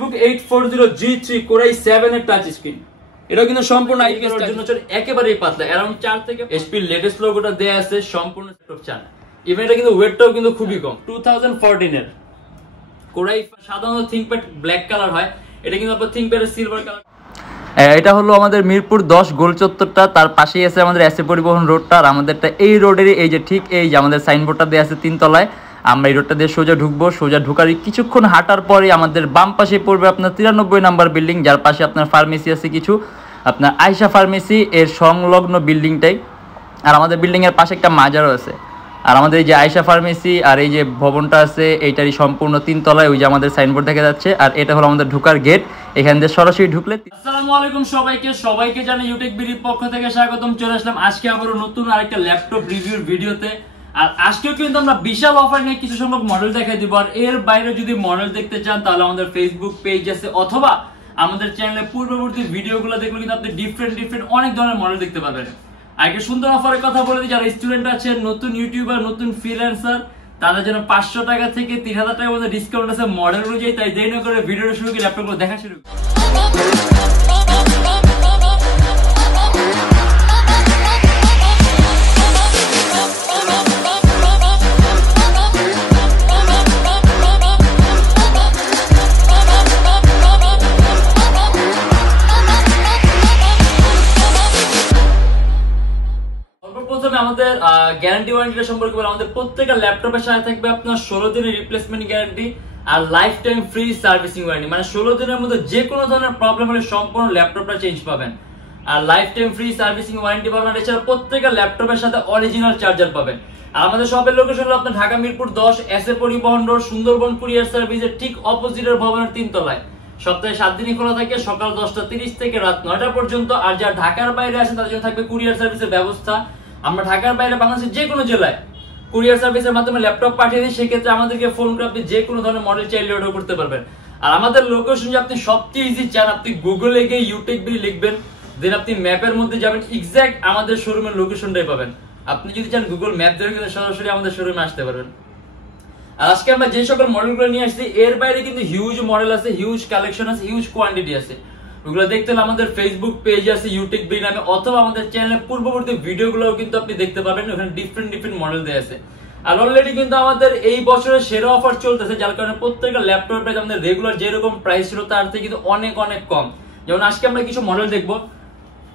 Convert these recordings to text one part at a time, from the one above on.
Mirpur 840G3 Core i7 এর touch screen. এটা কিন্তু সম্পূর্ণ আইপিএস এর জন্য একেবারেই পাতলা, अराउंड 4 থেকে HP লেটেস্ট লোগোটা দেয়া আছে, সম্পূর্ণ ল্যাপটপ চান। ইভেন এটা কিন্তু ওয়েটটাও কিন্তু খুবই কম। 2014 এর Core i সাধারণত থিংকপ্যাড ব্ল্যাক কালার হয়, এটা কিন্তু আপনার থিংকপ্যাড এর সিলভার কালার। এটা হলো আমাদের মিরপুর 10 গোল চত্বরটা, তার পাশেই আছে আমাদের এসএ পরিবহন রোডটা, আর আমাদেরটা এই রোডেরই এই যে ঠিক এই যে আমাদের সাইনবোর্ডটা দেয়া আছে 3 তলায়। আমরা এই রোডটা দিয়ে সোজা ঢুকবো, সোজা ঢুকারই কিছুক্ষণ হাঁটার পরে আমাদের বাম পাশে পড়বে আপনার 93 নাম্বার বিল্ডিং, যার পাশে আপনার ফার্মেসি আছে কিছু, আপনার আয়শা ফার্মেসি এর সংলগ্ন বিল্ডিংটাই। আর আমাদের বিল্ডিং এর পাশে একটা মাজারও আছে। আর আমাদের এই যে আয়শা ফার্মেসি আর এই যে ভবনটা আছে এইটারই সম্পূর্ণ 3 তলায় ওই যে আমাদের সাইনবোর্ড দেখা যাচ্ছে। আর এটা হলো আমাদের ঢোকার গেট, এখান দিয়ে সরাসরি ঢুকলে। আসসালামু আলাইকুম সবাইকে জানাই ইউটেকবিডির পক্ষ থেকে স্বাগতম। চলে আসলাম আজকে আবারও নতুন আরেকটা ল্যাপটপ রিভিউর ভিডিওতে। আর আজকেও কিন্তু আমরা বিশাল অফার নিয়ে কিছু সংখ্যক মডেল দেখাই দিব। আর এর বাইরে যদি মডেল দেখতে চান তাহলে আমাদের ফেসবুক পেজ আছে, অথবা আমাদের চ্যানেলে পূর্ববর্তী ভিডিওগুলো দেখলে কিন্তু আপনি ডিফারেন্ট অনেক ধরনের মডেল দেখতে পাবেন। আগে সুন্দর অফারের কথা বলে দিই, যারা স্টুডেন্ট আছেন, নতুন ইউটিউবার, নতুন ফ্রিল্যান্সার, তাদের জন্য 500 টাকা থেকে 3000 টাকার মধ্যে ডিসকাউন্ট আছে মডেল অনুযায়ী। তাই দেরি না করে ভিডিওটা শুরু করে ল্যাপটপগুলো দেখা শুরু করি। আমাদের গ্যারান্টি ওয়ারেন্টি সম্পর্কে বলে, আমাদের প্রত্যেকটা ল্যাপটপের সাথে থাকবে আপনার 16 দিনের রিপ্লেসমেন্ট গ্যারান্টি আর lifetime free servicing warranty. মানে 16 দিনের মধ্যে যে কোনো ধরনের প্রবলেম হলে সম্পূর্ণ ল্যাপটপটা চেঞ্জ পাবেন, আর lifetime free servicing warranty পাবেন। আর এছাড়া প্রত্যেকটা ল্যাপটপের সাথে অরিজিনাল চার্জার পাবেন। আর আমাদের শপের লোকেশন হলো আপনার ঢাকা মিরপুর 10 এসএ পরিবহন রোড, সুন্দরবন কুরিয়ার সার্ভিসের ঠিক অপোজিটের ভবনের 3 তলায়। সপ্তাহে 7 দিনই খোলা থাকে, সকাল 10টা 30 থেকে রাত 9টা পর্যন্ত। আর যারা ঢাকার বাইরে আছেন তাদের জন্য থাকবে কুরিয়ার সার্ভিসের ব্যবস্থা। আমরা ঢাকার বাইরে বাংলাদেশের যে কোনো জেলায় কুরিয়ার সার্ভিসের মাধ্যমে ল্যাপটপ পাঠিয়ে দিই, সেক্ষেত্রে আমাদেরকে ফোন করে আপনি যে কোনো ধরনের মডেল চাইলে অর্ডার করতে পারবেন। আর আমাদের লোকেশন যে আপনি সবচেয়ে ইজি চান, আপনি গুগলে গিয়ে ইউটেকবিডি লিখবেন, দেন আপনি ম্যাপের মধ্যে যাবেন, এক্সাক্ট আমাদের শোরুমের লোকেশনটাই পাবেন। আপনি যদি চান গুগল ম্যাপ ধরে কিন্তু সরাসরি আমাদের শোরুমে আসতে পারবেন। আর আজকে আমরা যে সকল মডেলগুলো নিয়ে আসছি এর বাইরে কিন্তু হিউজ মডেল আছে, হিউজ কালেকশন আছে, হিউজ কোয়ান্টিটি আছে। ওগুলো দেখতে হলে আমাদের ফেসবুক পেজ আছে ইউটেকবিডি নামে, অথবা আমাদের চ্যানেলে পূর্ববর্তী ভিডিওগুলোও কিন্তু আপনি দেখতে পাবেন, ওখানে ডিফারেন্ট মডেল দেয়া আছে। আর অলরেডি কিন্তু আমাদের এই বছরের সেরা অফার চলতেছে, যার কারণে প্রত্যেকটা ল্যাপটপের প্রাইস আমাদের রেগুলার যেরকম প্রাইস ছিল তার থেকে কিন্তু অনেক কম। যেমন আজকে আমরা কিছু মডেল দেখবো।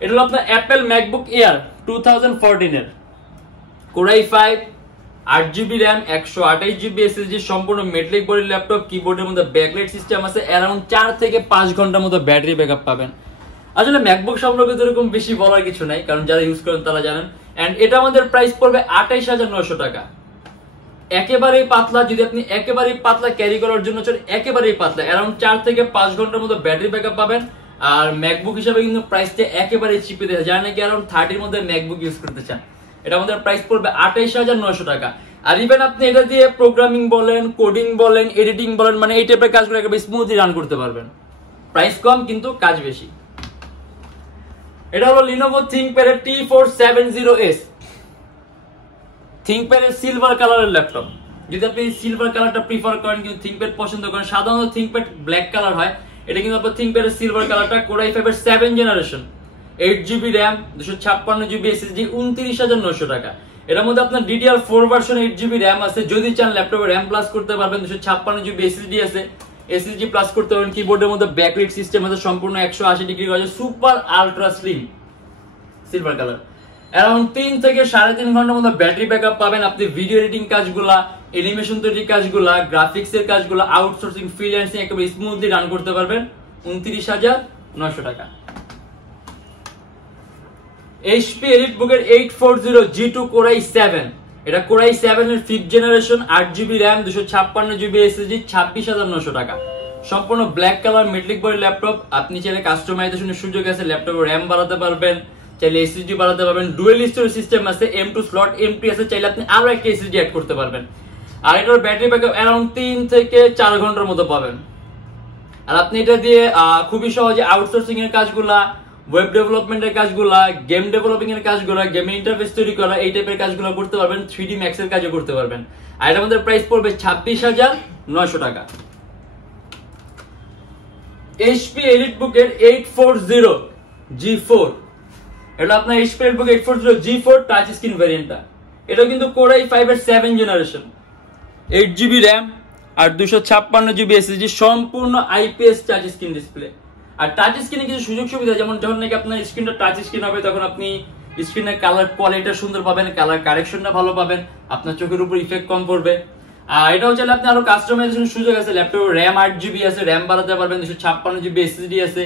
এটা হলো আপনার অ্যাপেল ম্যাকবুক এয়ার 2014 এর Core i5 8GB RAM 128GB SSD সম্পূর্ণ মেটালিক বডির ল্যাপটপ। কিবোর্ডের মধ্যে ব্যাকলাইট সিস্টেম আছে, अराउंड 4 থেকে 5 ঘন্টার মতো ব্যাটারি ব্যাকআপ পাবেন। আসলে ম্যাকবুক সম্পর্কে এরকম বেশি বলার কিছু নাই, কারণ যারা ইউজ করেন তারা জানেন। এন্ড এটা আমাদের প্রাইস পড়বে 28900 টাকা। একেবারেই পাতলা, যদি আপনি একেবারেই পাতলা ক্যারি করার জন্য চান, একেবারেই পাতলা, अराउंड 4 থেকে 5 ঘন্টার মতো ব্যাটারি ব্যাকআপ পাবেন। আর ম্যাকবুক হিসেবে কিন্তু প্রাইসটা একেবারেই চিপে দেয়, যারা নাকি अराउंड 30 এর মধ্যে ম্যাকবুক ইউজ করতে চান, এটা আমাদের প্রাইস পড়বে 28900 টাকা। আর ইভেন আপনি এটা দিয়ে প্রোগ্রামিং বলেন, কোডিং বলেন, এডিটিং বলেন, মানে এই টাইপের কাজগুলো একেবারে স্মুথলি রান করতে পারবেন। প্রাইস কম কিন্তু কাজ বেশি। এটা হলো Lenovo ThinkPad এর T470S, ThinkPad এর সিলভার কালারের ল্যাপটপ। যদি আপনি সিলভার কালারটা প্রিফার করেন, কিন্তু ThinkPad পছন্দ করেন, সাধারণত ThinkPad ব্ল্যাক কালার হয়, এটা কিন্তু আপনার ThinkPad এর সিলভার কালারটা। Core i5 এর 7th generation, 8GB RAM 256GB SSD 29900 টাকা। এর মধ্যে আপনার DDR4 ভার্সন 8GB RAM আছে, যদি চান ল্যাপটপে RAM প্লাস করতে পারবেন। 256GB SSD আছে, SSD প্লাস করতে পারবেন। কিবোর্ডের মধ্যে ব্যাকলাইট সিস্টেম আছে, সম্পূর্ণ 180 ডিগ্রি আছে, super ultra slim silver colour. Around 3 থেকে 3.5 ঘন্টার মতো ব্যাটারি ব্যাকআপ পাবেন। আপনি ভিডিও এডিটিং কাজগুলা, অ্যানিমেশন তৈরির কাজগুলা, গ্রাফিক্সের কাজগুলা, আউটসোর্সিং, ফ্রিল্যান্সিং একেবারে স্মুথলি রান করতে পারবেন। 29900 টাকা। HP EliteBook এর 840G2 Core i7, এটা Core i7 এর 5th generation, 8GB RAM 256GB SSD 26900 টাকা। সম্পূর্ণ black colour metallic body laptop. আপনি চাইলে কাস্টমাইজেশনের সুযোগ আছে, ল্যাপটপের RAM বাড়াতে পারবেন, চাইলে SSD বাড়াতে পারবেন। ডুয়াল স্টোরেজ সিস্টেম আছে, M2 স্লট M3 আছে, চাইলে আপনি আরো একটা SSD অ্যাড করতে পারবেন। আর এটার ব্যাটারি ব্যাকআপ अराउंड 3 থেকে 4 ঘন্টার মতো পাবেন। আর আপনি এটা দিয়ে খুবই সহজে আউটসোর্সিং এর কাজগুলা, ওয়েব ডেভেলপমেন্টের কাজগুলা, গেম ডেভেলপিং এর কাজগুলা, গেম ইন্টারফেস তৈরি করা, এই টাইপের কাজগুলো করতে পারবেন। 3D Max এর কাজও করতে পারবেন। আর এটা আমাদের প্রাইস পড়বে 26900 টাকা। HP EliteBook এর 840 G4, এটা আপনার HP EliteBook 840 G4 touch screen ভ্যারিয়েন্টটা। এটা কিন্তু Core i5 এর 7 জেনারেশন, 8GB RAM আর 256GB SSD, সম্পূর্ণ IPS টাচ স্ক্রিন ডিসপ্লে। আর টাচ স্ক্রিনে কিছু সুযোগ সুবিধা, যেমন যখন নাকি আপনার স্ক্রিনটা টাচ স্ক্রিন হবে তখন আপনি স্ক্রিনের কালার কোয়ালিটিটা সুন্দর পাবেন, কালার কারেকশনটা ভালো পাবেন, আপনার চোখের উপর ইফেক্ট কম পড়বে। আর এটাও চাইলে আপনি আরো কাস্টমাইজেশন সুযোগ আছে, ল্যাপটপে RAM 8GB আছে, RAM বাড়াতে পারবেন, 256GB SSD আছে,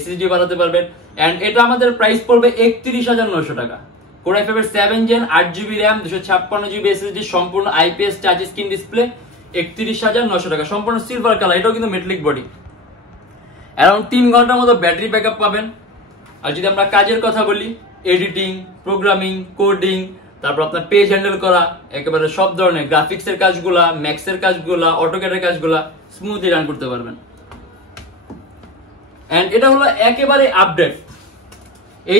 SSD বাড়াতে পারবেন। এন্ড এটা আমাদের প্রাইস পড়বে 31,900 টাকা। Core i5 এর 7 Gen 8GB RAM 256GB SSD, সম্পূর্ণ IPS টাচ স্ক্রিন ডিসপ্লে, 31,900 টাকা, সম্পূর্ণ সিলভার কালার। এটাও কিন্তু মেটালিক বডি। অ্যারাউন্ড 3 ঘন্টার মতো ব্যাটারি ব্যাকআপ পাবেন। আর যদি আমরা কাজের কথা বলি, এডিটিং, প্রোগ্রামিং, কোডিং, তারপর আপনার পেজ হ্যান্ডেল করা, একেবারে সব ধরনের গ্রাফিক্সের কাজগুলা, ম্যাক্সের কাজগুলা, অটোক্যাডের কাজগুলা স্মুথলি রান করতে পারবেন। এন্ড এটা হলো একেবারে আপডেট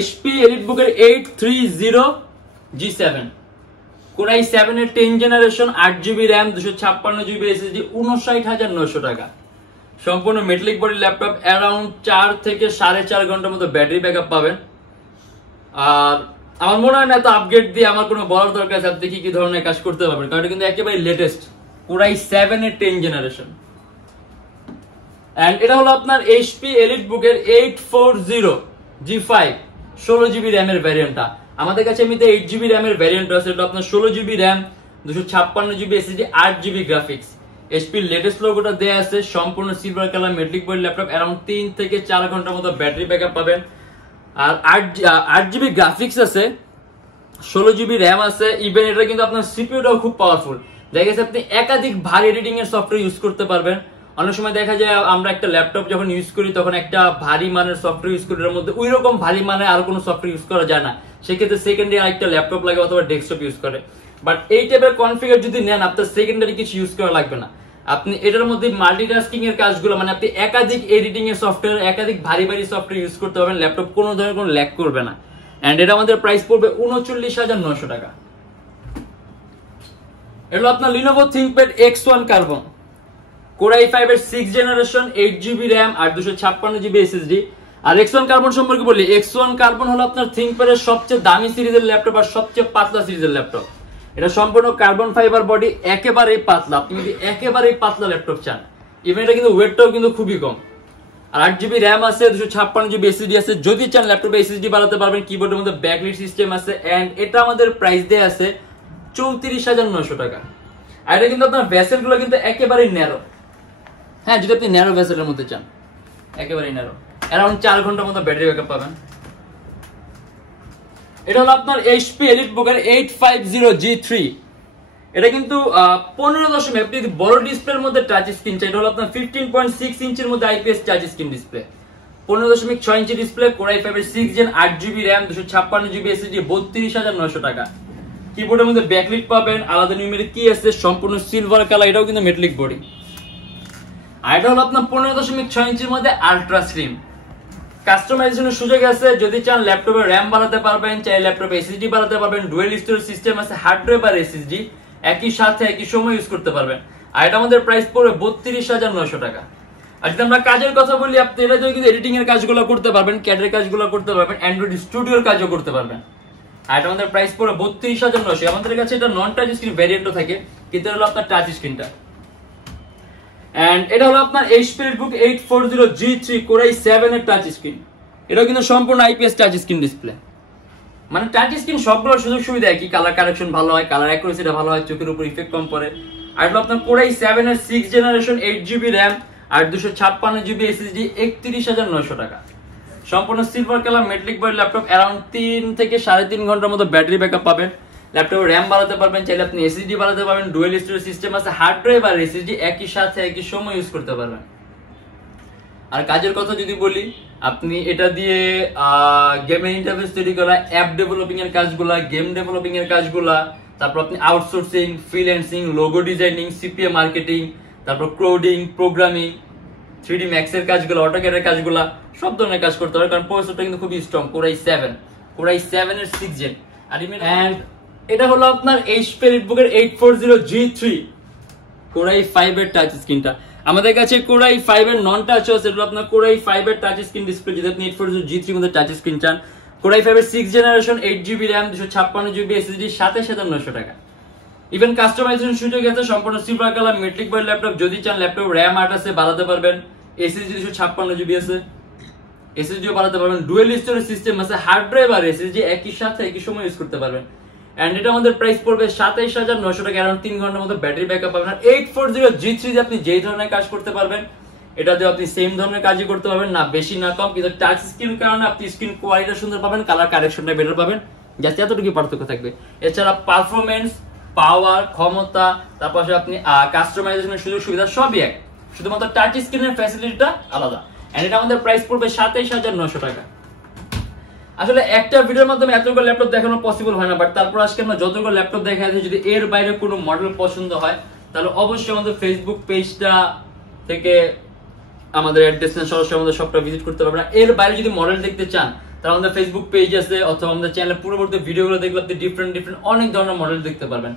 HP EliteBook এর 830 G7, Core i7 এর 10 generation, 8GB RAM 256GB SSD, 59,900 টাকা, সম্পূর্ণ মেটালিক বডি ল্যাপটপ। অ্যারাউন্ড 4 থেকে 4.5 ঘন্টার মতো ব্যাটারি ব্যাকআপ পাবেন। আর আমার মনে হয় না এত আপগ্রেড দিয়ে আমার কোনো বলার দরকার আছে, আপনি কি ধরনের কাজ করতে পারবেন, কারণ এটা কিন্তু একেবারে লেটেস্ট Core i7 এর 10 জেনারেশন। এন্ড এটা হলো আপনার HP EliteBook এর 840 G5 16GB RAM এর ভ্যারিয়েন্টটা। আমাদের কাছে এমনিতে 8GB RAM এর ভ্যারিয়েন্ট আছে, এটা আপনার 16GB RAM 256GB SSD 8GB graphics. HP latest লোগোটা দেয়া আছে, সম্পূর্ণ silver colour metallic body laptop. Around 3 থেকে 4 ঘন্টার মতো ব্যাটারি ব্যাকআপ পাবেন। আর 8GB গ্রাফিক্স আছে, 16GB RAM আছে। ইভেন এটা কিন্তু আপনার সিপিইউটাও খুব পাওয়ারফুল। দেখা গেছে আপনি একাধিক ভারী এডিটিং এর সফটওয়্যার ইউজ করতে পারবেন। অনেক সময় দেখা যায় আমরা একটা ল্যাপটপ যখন ইউজ করি তখন একটা ভারী মানের সফটওয়্যার ইউজ করি, এর মধ্যে ওই রকম ভারী মানের আর কোনো সফটওয়্যার ইউজ করা যায় না, সেক্ষেত্রে সেকেন্ডারি আরেকটা ল্যাপটপ লাগে অথবা ডেস্কটপ ইউজ করে। বাট এই টাইপের কনফিগার যদি নেন, আপনার সেকেন্ডারি কিছু ইউজ করা লাগবে না। আপনি এটার মধ্যে মাল্টিটাস্কিং এর কাজগুলো, মানে আপনি একাধিক এডিটিং এর সফটওয়্যার, একাধিক ভারী ভারী সফটওয়্যার ইউজ করতে পারবেন, ল্যাপটপ কোনো ধরনের কোনো ল্যাগ করবে না। এন্ড এটা আমাদের প্রাইস পড়বে 39,900 টাকা। এটা আপনার Lenovo ThinkPad X1 Carbon, Core i5 এর 6 জেনারেশন, 8GB RAM আর 256GB SSD। আর X1 Carbon সম্পর্কে বলি, X1 Carbon হলো আপনার ThinkPad এর সবচেয়ে দামি সিরিজের ল্যাপটপ আর সবচেয়ে পাতলা সিরিজের ল্যাপটপ। এটা সম্পূর্ণ কার্বন ফাইবার বডি, একেবারেই পাতলা। আপনি যদি একেবারেই পাতলা ল্যাপটপ চান, ইভেন এটা কিন্তু ওয়েটটাও কিন্তু খুবই কম। আর 8GB RAM আছে, 256GB SSD আছে। যদি চান ল্যাপটপে SSD বাড়াতে পারবেন, কিবোর্ডের মধ্যে ব্যাকলাইট সিস্টেম আছে। এন্ড এটা আমাদের প্রাইস দেয়া আছে 34,900 টাকা। আর এটা কিন্তু আপনার ভেসেল গুলো কিন্তু একেবারেই ন্যারো। হ্যাঁ, যদি আপনি ন্যারো ভেসেলের মধ্যে চান, একেবারেই ন্যারো। অ্যারাউন্ড 4 ঘন্টার মতো ব্যাটারি ব্যাকআপ পাবেন। এটা হলো আপনার HP EliteBook এর 850 G3। এটা কিন্তু 15.0, আপনি যদি বড় ডিসপ্লের মধ্যে টাচ স্ক্রিন চাই, এটা হলো আপনার 15.6 ইঞ্চির মধ্যে IPS touch screen display, 15.6 inch display, Core i5 এর 6 Gen 8GB RAM 256GB SSD, 32,900 টাকা। কিবোর্ডের মধ্যে ব্যাকলাইট পাবেন, আলাদা নিউমেরিক কি আছে, সম্পূর্ণ সিলভার কালার, এটাও কিন্তু মেটালিক বডি। আর এটা হলো আপনার 15.6 ইঞ্চির মধ্যে আলট্রা স্লিম। কাস্টমাইজেশনের সুযোগ আছে, যদি চান ল্যাপটপে RAM বাড়াতে পারবেন, চাই ল্যাপটপে SSD বাড়াতে পারবেন, ডুয়েল স্টোরেজ সিস্টেম আছে, হার্ড ড্রাইভ আর SSD একই সাথে একই সময় ইউজ করতে পারবেন। আর এটা আমাদের প্রাইস পড়বে 32,900 টাকা। আর যদি আমরা কাজের কথা বলি, আপনি এটা দিয়ে কিন্তু এডিটিং এর কাজগুলো করতে পারবেন, ক্যাডের কাজগুলো করতে পারবেন, অ্যান্ড্রয়েড স্টুডিওর কাজও করতে পারবেন। আর এটা আমাদের প্রাইস পড়বে 32,900। আমাদের কাছে এটা নন টাচ স্ক্রিন ভ্যারিয়েন্টও থাকে, কিন্তু এটা হলো আপনার টাচ স্ক্রিনটা। এন্ড এটা হলো আপনার HP EliteBook 840 G3 Core i7 এর টাচ স্ক্রিন। এটা কিন্তু সম্পূর্ণ IPS টাচ স্ক্রিন ডিসপ্লে, মানে টাচ স্ক্রিন সবগুলো সুযোগ সুবিধা একই, কালার কারেকশন ভালো হয়, কালার অ্যাকুরেসিটা ভালো হয়, চোখের উপর ইফেক্ট কম পড়ে। আর এটা আপনার Core i7 এর 6 জেনারেশন, 8GB RAM আর 256GB SSD, 31,900 টাকা। সম্পূর্ণ silver colour metallic body laptop. Around 3 থেকে 3.5 ঘন্টার মতো ব্যাটারি ব্যাকআপ পাবেন। ল্যাপটপে RAM বাড়াতে পারবেন, চাইলে আপনি SSD বাড়াতে পারবেন, ডুয়েল স্টোরেজ সিস্টেম আছে, হার্ড ড্রাইভ আর SSD একই সাথে একই সময় ইউজ করতে পারবেন। আর কাজের কথা যদি বলি, আপনি এটা দিয়ে গেমের ইন্টারফেস তৈরি করা, অ্যাপ ডেভেলপিং এর কাজগুলা, গেম ডেভেলপিং এর কাজগুলা, তারপর আপনি outsourcing, freelancing, logo designing, CPA marketing, তারপর কোডিং, প্রোগ্রামিং, 3D Max এর কাজগুলো, অটোক্যাড এর কাজগুলা, সব ধরনের কাজ করতে পারবেন, কারণ প্রসেসরটা কিন্তু খুবই স্ট্রং। Core i7 এর 6 Gen। এন্ড এটা হলো আপনার HP EliteBook এর 840 G3 Core i5 এর টাচ স্ক্রিনটা। আমাদের কাছে Core i5 এর নন টাচ আছে, এটা আপনার Core i5 এর টাচ স্ক্রিন ডিসপ্লে, যদি আপনি 840 G3 এর মধ্যে টাচ স্ক্রিন চান। Core i5 এর 6th generation 8GB RAM 256GB SSD 27,900 টাকা। ইভেন কাস্টমাইজেশন সুযোগ আছে, সম্পূর্ণ সিলভার কালার মেট্রিক বয়েল ল্যাপটপ, যদি চান ল্যাপটপ RAM 8 আছে বাড়াতে পারবেন, SSD 256GB আছে, SSDও বাড়াতে পারবেন, ডুয়েল স্টোরেজ সিস্টেম আছে, হার্ড ড্রাইভ আর SSD একই সাথে একই সময় ইউজ করতে পারবেন। এন্ড এটা আমাদের প্রাইস পড়বে 27,900 টাকা, अराउंड 3 ঘন্টার মতো ব্যাটারি ব্যাকআপ পাবেন। 840 G3 দিয়ে আপনি যেই ধরনের কাজ করতে পারবেন, এটাতে আপনি সেম ধরনের কাজই করতে পারবেন, না বেশি না কম, কিন্তু টাচ স্ক্রিন কারণে আপনি স্ক্রিন কোয়ালিটি সুন্দর পাবেন, কালার কারেকশনটা বেটার পাবেন, জাস্ট এতটুকু পার্থক্য থাকবে। এছাড়া পারফরম্যান্স, পাওয়ার, ক্ষমতা, তারপর আপনি কাস্টমাইজেশনের সুযোগ সুবিধা সবই এক, শুধুমাত্র টাচ স্ক্রিনের ফ্যাসিলিটিটা আলাদা। এন্ড এটা আমাদের প্রাইস পড়বে 27,900 টাকা। আসলে একটা ভিডিওর মাধ্যমে এতগুলো ল্যাপটপ দেখানো পসিবল হয় না, বাট তারপর আজকে আমরা যতগুলো ল্যাপটপ দেখাচ্ছি, যদি এর বাইরে কোনো মডেল পছন্দ হয় তাহলে অবশ্যই আমাদের ফেসবুক পেজটা থেকে আমাদের অ্যাড্রেসে সরাসরি আমাদের শপটা ভিজিট করতে পারবেন। এর বাইরে যদি মডেল দেখতে চান তাহলে আমাদের ফেসবুক পেজ আছে, অথবা আমাদের চ্যানেলে পূর্ববর্তী ভিডিওগুলো দেখলে আপনি ডিফারেন্ট অনেক ধরনের মডেল দেখতে পারবেন।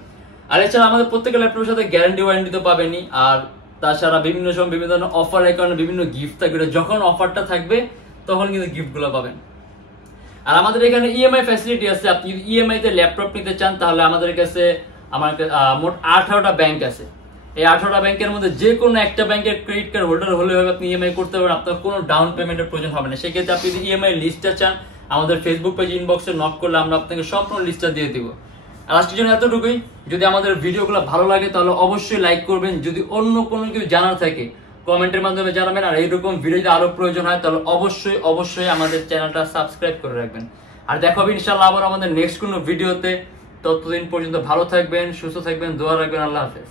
আর এছাড়া আমাদের প্রত্যেকটা ল্যাপটপের সাথে গ্যারান্টি ওয়ারেন্টি তো পাবেনই, আর তাছাড়া বিভিন্ন সময় বিভিন্ন ধরনের অফার এর কারণে বিভিন্ন গিফট থাকবে, যখন অফারটা থাকবে তখন কিন্তু গিফটগুলো পাবেন। আর আমাদের এখানে ইএমআই ফ্যাসিলিটি আছে, আপনি যদি ইএমআই তে ল্যাপটপ নিতে চান তাহলে আমাদের কাছে মোট 18টা ব্যাংক আছে। এই 18টা ব্যাংকের মধ্যে যে কোনো একটা ব্যাংকের ক্রেডিট কার্ড হোল্ডার হলে আপনি ইএমআই করতে পারবেন, আপনার কোনো ডাউন পেমেন্টের প্রয়োজন হবে না। সেক্ষেত্রে আপনি যদি ইএমআই লিস্টটা চান আমাদের ফেসবুক পেজ ইনবক্সে নক করলে আমরা আপনাকে সম্পূর্ণ লিস্টটা দিয়ে দিব। আর আজকের জন্য এতটুকুই। যদি আমাদের ভিডিওগুলো ভালো লাগে তাহলে অবশ্যই লাইক করবেন, যদি অন্য কোনো কিছু জানার থাকে কমেন্টের মাধ্যমে জানাবেন, আর এইরকম ভিডিও যদি আরো প্রয়োজন হয় তাহলে অবশ্যই আমাদের চ্যানেলটা সাবস্ক্রাইব করে রাখবেন। আর দেখা হবে ইনশাআল্লাহ আবার আমাদের নেক্সট কোনো ভিডিওতে। ততদিন পর্যন্ত ভালো থাকবেন, সুস্থ থাকবেন, দোয়া রাখবেন। আল্লাহ হাফেজ।